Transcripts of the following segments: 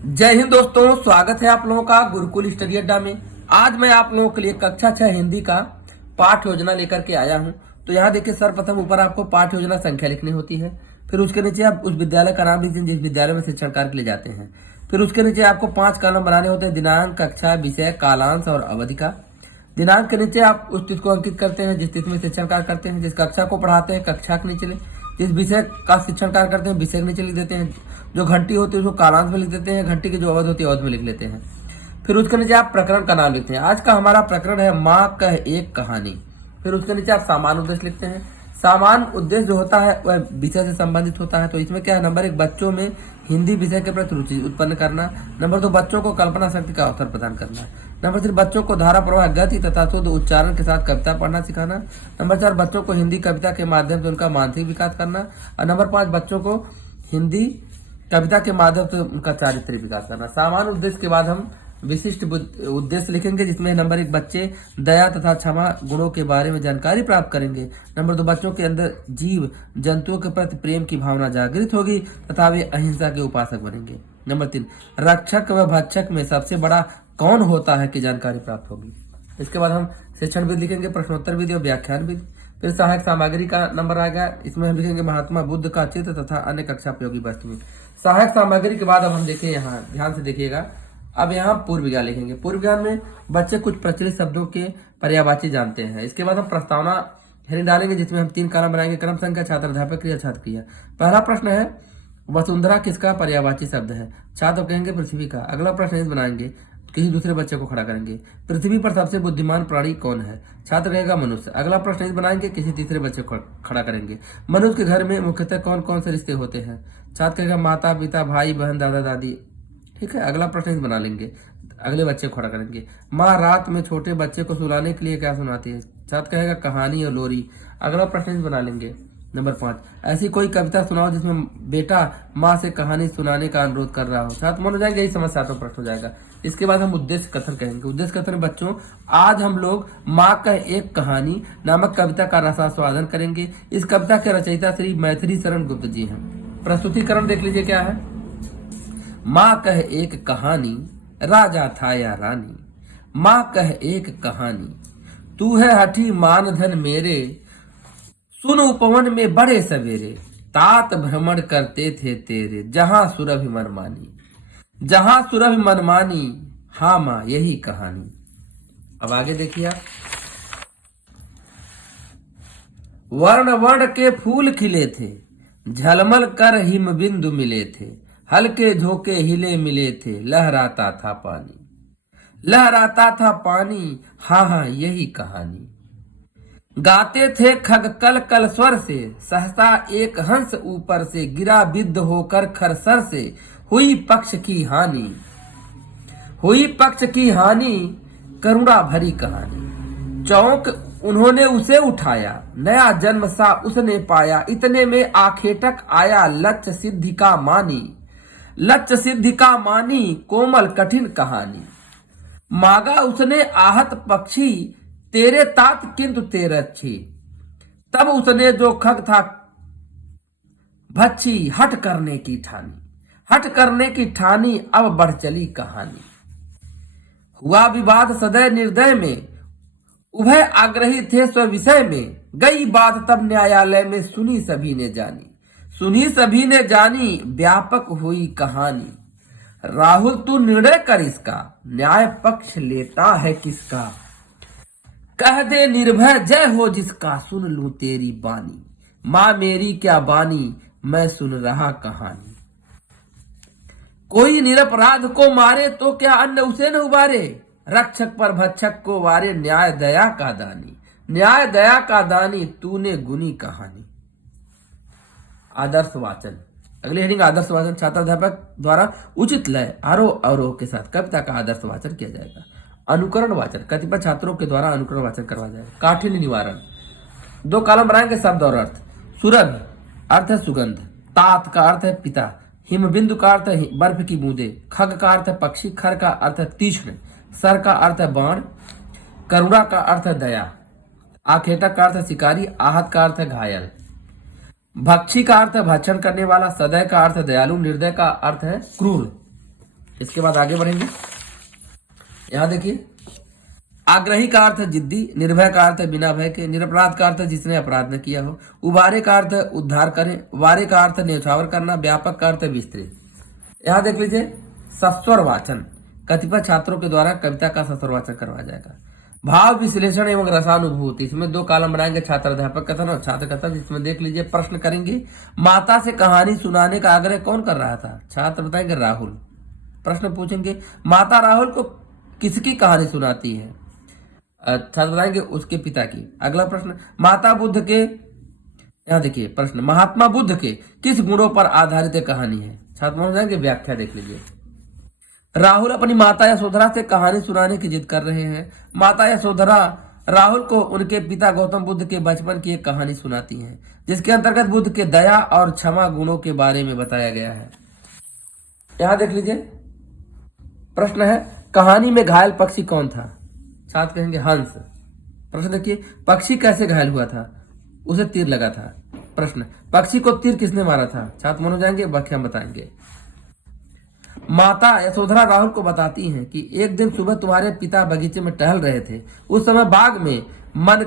जय हिंद दोस्तों, स्वागत है आप लोगों का गुरुकुल स्टडी अड्डा में। आज मैं आप लोगों के लिए कक्षा 6 हिंदी का पाठ योजना लेकर के आया हूं। तो यहाँ देखिए, सर्वप्रथम ऊपर आपको पाठ योजना संख्या लिखनी होती है। फिर उसके नीचे आप उस विद्यालय का नाम लिखते हैं जिस विद्यालय में शिक्षण कार्य के लिए जाते हैं। फिर उसके नीचे आपको 5 कॉलम बनाने होते हैं: दिनांक, कक्षा, विषय, कालांश और अवधि का। दिनांक के नीचे आप उस तिथि को अंकित करते हैं जिस तिथि में शिक्षण कार्य करते हैं। जिस कक्षा को पढ़ाते हैं कक्षा के नीचे, जिस विषय का शिक्षण कार्य करते हैं विषय के नीचे लिख देते हैं। जो घंटी होती है उसको कालांश में लिख देते हैं। घंटी की जो अवधि होती है अवधि में लिख लेते हैं। फिर उसके नीचे आप प्रकरण का नाम लिखते हैं। आज का हमारा प्रकरण है माँ कह एक कहानी। फिर उसके नीचे आप सामान्य उद्देश्य लिखते हैं। सामान्य उद्देश्य जो होता है वह विषय से संबंधित होता है। तो इसमें क्या है, नंबर 1 बच्चों में हिंदी विषय के प्रति रुचि उत्पन्न करना। नंबर 2 बच्चों को कल्पना शक्ति का अवसर प्रदान करना। नंबर 3 बच्चों को धारा प्रवाह, गति तथा शुद्ध उच्चारण के साथ कविता पढ़ना सिखाना। नंबर 4 बच्चों को हिंदी कविता के माध्यम से उनका मानसिक विकास करना। और नंबर 5 बच्चों को हिंदी कविता के माध्यम से उनका चारित्रिक विकास करना। सामान्य उद्देश्य के बाद हम विशिष्ट उद्देश्य लिखेंगे, जिसमें नंबर 1 बच्चे दया तथा क्षमा गुणों के बारे में जानकारी प्राप्त करेंगे। नंबर 2 बच्चों के अंदर जीव जंतुओं के प्रति प्रेम की भावना जागृत होगी तथा वे अहिंसा के उपासक बनेंगे। नंबर 3 रक्षक व भक्षक में सबसे बड़ा कौन होता है की जानकारी प्राप्त होगी। इसके बाद हम शिक्षण विधि लिखेंगे, प्रश्नोत्तर विधि और व्याख्यान विधि। फिर सहायक सामग्री का नंबर आएगा, इसमें हम लिखेंगे महात्मा बुद्ध का चित्र तथा अन्य कक्षा उपयोगी वस्तुएं। सहायक सामग्री के बाद अब हम देखें, यहाँ ध्यान से देखिएगा। अब यहाँ पूर्व ज्ञान लिखेंगे। पूर्व ज्ञान में बच्चे कुछ प्रचलित शब्दों के पर्यायवाची जानते हैं। इसके बाद हम प्रस्तावना हेडिंग डालेंगे, जिसमें हम 3 कॉलम बनाएंगे: क्रम संख्या, छात्र, अध्यापक क्रिया, छात्र क्रिया। पहला प्रश्न है वसुंधरा किसका पर्यायवाची शब्द है? छात्र कहेंगे पृथ्वी का। अगला प्रश्न बनाएंगे, किसी दूसरे बच्चे को खड़ा करेंगे, पृथ्वी पर सबसे बुद्धिमान प्राणी कौन है? छात्र कहेगा मनुष्य। अगला प्रश्न बनाएंगे, किसी तीसरे बच्चे को खड़ा करेंगे, मनुष्य के घर में मुख्यतः कौन कौन से रिश्ते होते हैं? छात्र कहेगा माता पिता, भाई बहन, दादा दादी। ठीक है, अगला प्रश्न बना लेंगे, अगले बच्चे को खड़ा करेंगे। माँ रात में छोटे बच्चे को सुलाने के लिए क्या सुनाती है? छात्र कहेगा कहानी और लोरी। अगला प्रश्न बना लेंगे नंबर 5, ऐसी कोई कविता सुनाओ जिसमें बेटा माँ से कहानी सुनाने का अनुरोध कर रहा हो। छात्र मन हो जाएंगे, यही समस्या तो प्रश्न हो जाएगा। इसके बाद हम उद्देश्य कथन कहेंगे। उद्देश्य कथन बच्चों, आज हम लोग माँ का एक कहानी नामक कविता का रसास्वादन करेंगे। इस कविता के रचयिता श्री मैथिली शरण गुप्त जी हैं। प्रस्तुतिकरण देख लीजिए क्या है। माँ कह एक कहानी, राजा था या रानी। माँ कह एक कहानी, तू है हठी मान धन मेरे, सुन उपवन में बड़े सवेरे। तात भ्रमण करते थे तेरे, जहां सुरभि मनमानी। जहां सुरभि मनमानी, हाँ माँ यही कहानी। अब आगे देखिए आप। वर्ण वर्ण के फूल खिले थे, झलमल कर हिम बिंदु मिले थे। हल्के झोंके हिले मिले थे, लहराता था पानी। लहराता था पानी, हाँ हाँ यही कहानी। गाते थे खग कल कल स्वर से, सहसा एक हंस ऊपर से गिरा विद्ध होकर खरसर से। हुई पक्ष की हानि, हुई पक्ष की हानि, करुणा भरी कहानी। चौंक उन्होंने उसे उठाया, नया जन्म सा उसने पाया। इतने में आखेटक आया, लक्ष्य सिद्धि का मानी। लक्ष्य सिद्धि का मानी, कोमल कठिन कहानी। मांगा उसने आहत पक्षी, तेरे तात किंतु तेरे अच्छी। तब उसने जो खग था भच्छी, हट करने की ठानी। हट करने की ठानी, अब बढ़ चली कहानी। हुआ विवाद सदैव निर्दय में, उभय आग्रही थे स्व विषय में। गई बात तब न्यायालय में, सुनी सभी ने जानी। सुनी सभी ने जानी, व्यापक हुई कहानी। राहुल तू निर्णय कर इसका, न्याय पक्ष लेता है किसका। कह दे निर्भय जय हो जिसका, सुन लूं तेरी बानी। माँ मेरी क्या बानी, मैं सुन रहा कहानी। कोई निरपराध को मारे तो क्या अन्न उसे न उबारे। रक्षक पर भक्षक को वारे, न्याय दया का दानी। न्याय दया का दानी, तूने गुनी कहानी। आदर्श वाचन। अगली हेडिंग आदर्श वाचन। छात्र अध्यापक द्वारा उचित लय, आरोह अवरोह के साथ कविता का आदर्श वाचन किया जाएगा। अनुकरण वाचन, कतिपय छात्रों के द्वारा अनुकरण वाचन करवाया जाएगा। काठिन्य निवारण, 2 कॉलम बनाएंगे, शब्द और अर्थ। सुरभ अर्थ है सुगंध, तात का अर्थ है पिता, हिम बिंदु का अर्थ है बर्फ की बूंदे, खग का अर्थ है पक्षी, खर का अर्थ है तीक्ष्ण, सर का अर्थ है बाण, करुणा का अर्थ है दया, आखेटक का अर्थ है शिकारी, आहत का अर्थ है घायल, भक्षी का अर्थ है भक्षण करने वाला, सदैव का अर्थ है दयालु, निर्दय का अर्थ है क्रूर। इसके बाद आगे बढ़ेंगे। यहाँ देखिए, आग्रही का अर्थ है जिद्दी, निर्भय का अर्थ है बिना भय के, निरपराध का अर्थ है जिसने अपराध न किया हो, उबारे का अर्थ है उद्धार करें, वारे का अर्थ है न्यौछावर करना, व्यापक का अर्थ है विस्तृत। यहाँ देख लीजिए, सस्वर वाचन, कतिपय छात्रों के द्वारा कविता का सस्वर वाचन करवाया जाएगा। भाव विश्लेषण एवं रसानुभूति, इसमें 2 कॉलम बनाएंगे, छात्र अध्यापक कथन और छात्र कथन। जिसमें देख लीजिए, प्रश्न करेंगे, माता से कहानी सुनाने का आग्रह कौन कर रहा था? छात्र बताएंगे राहुल। प्रश्न पूछेंगे, माता राहुल को किसकी कहानी सुनाती है? छात्र बताएंगे उसके पिता की। अगला प्रश्न, माता बुद्ध के, यहाँ देखिए प्रश्न, महात्मा बुद्ध के किस गुणों पर आधारित एक कहानी है? छात्र बताएंगे व्याख्या देख लीजिए। राहुल अपनी माता यशोधरा से कहानी सुनाने की जिद कर रहे हैं। माता यशोधरा राहुल को उनके पिता गौतम बुद्ध के बचपन की एक कहानी सुनाती हैं, जिसके अंतर्गत बुद्ध के दया और क्षमा गुणों के बारे में बताया गया है। यहाँ देख लीजिए, प्रश्न है, कहानी में घायल पक्षी कौन था? छात्र कहेंगे हंस। प्रश्न देखिए, पक्षी कैसे घायल हुआ था? उसे तीर लगा था। प्रश्न, पक्षी को तीर किसने मारा था? छात्र मान हो जाएंगे, व्याख्या बताएंगे। माता यशोधरा राहुल को बताती हैं कि एक दिन सुबह तुम्हारे पिता बगीचे में टहल रहे थे। उस समय बाग में मन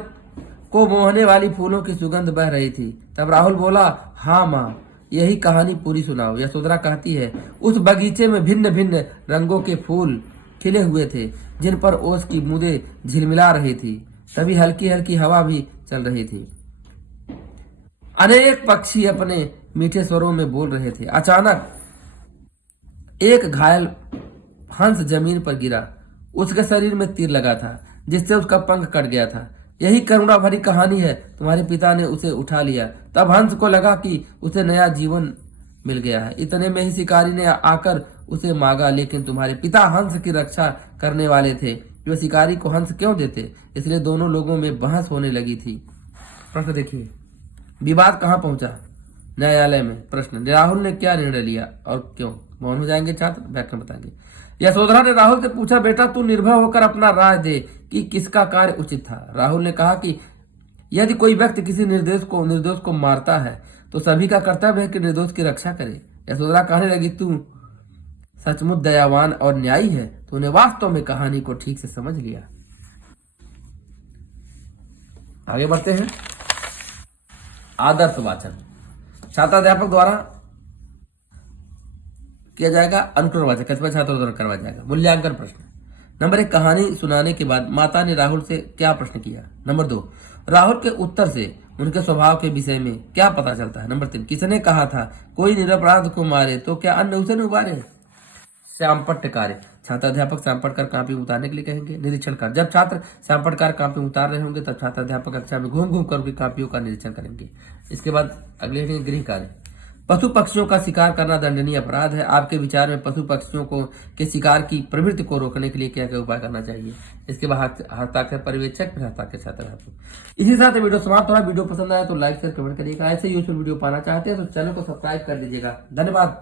को मोहने वाली फूलों की सुगंध बह रही थी। तब राहुल बोला, हाँ माँ, यही कहानी पूरी सुनाओ। यशोधरा कहती है, उस बगीचे में भिन्न भिन्न रंगों के फूल खिले हुए थे, जिन पर ओस की बूंदें झिलमिला रही थी। तभी हल्की हल्की हवा भी चल रही थी। अनेक पक्षी अपने मीठे स्वरों में बोल रहे थे। अचानक एक घायल हंस जमीन पर गिरा। उसके शरीर में तीर लगा था, जिससे उसका पंख कट गया था। यही करुणा भरी कहानी है। तुम्हारे पिता ने उसे उठा लिया। तब हंस को लगा कि उसे नया जीवन मिल गया है। इतने में ही शिकारी ने आकर उसे मांगा, लेकिन तुम्हारे पिता हंस की रक्षा करने वाले थे। वे शिकारी को हंस क्यों देते? इसलिए दोनों लोगों में बहस होने लगी थी। प्रश्न देखिए, विवाद कहाँ पहुंचा? न्यायालय में। प्रश्न, राहुल ने क्या निर्णय लिया और क्यों? मौन हो जाएंगे छात्र, व्याख्या बताएंगे। यशोधरा ने राहुल से पूछा, बेटा तू निर्भय होकर अपना राय दे कि किसका कार्य उचित था। राहुल ने कहा कि यदि कोई व्यक्ति किसी निर्दोष को मारता है तो सभी का कर्तव्य है कि निर्दोष की रक्षा करे। यशोधरा कहने लगी, तू सचमुच दयावान और न्यायी है, तूने वास्तव में कहानी को ठीक से समझ लिया। आगे बढ़ते हैं। आदर्श वाचन, छात्र अध्यापक द्वारा किया जाएगा। अनुकरण वाचन कतिपय छात्रों द्वारा करवाया जाएगा। मूल्यांकन प्रश्न, नंबर 1, कहानी सुनाने के बाद माता ने राहुल से क्या प्रश्न किया? नंबर 2, राहुल के उत्तर से उनके स्वभाव के विषय में क्या पता चलता है? नंबर 3, किसने कहा था कोई निरपराध को मारे तो क्या अन्य उसे नहीं उबारे? श्यामपट्ट कार्य, छात्र अध्यापक श्यामपट्ट कर कापी उतारने के लिए कहेंगे। निरीक्षण कार्य, जब छात्र श्यामपट्ट कार्य कापी उतार रहे होंगे तब छात्र अध्यापक कक्षा में घूम घूम कर उनकी कापियों का निरीक्षण करेंगे। इसके बाद अगले हैं गृह कार्य। पशु पक्षियों का शिकार करना दंडनीय अपराध है। आपके विचार में पशु पक्षियों को के शिकार की प्रवृत्ति को रोकने के लिए क्या क्या उपाय करना चाहिए? इसके बाद हस्ताक्षर पर्यवेक्षक, फिर हस्ताक्षर छात्र अध्यापक। इसी साथ वीडियो समाप्त हो रहा। वीडियो पसंद आया तो लाइक शेयर कमेंट करिएगा। ऐसे यूजफुल वीडियो पाना चाहते हैं तो चैनल को सब्सक्राइब कर दीजिएगा। धन्यवाद।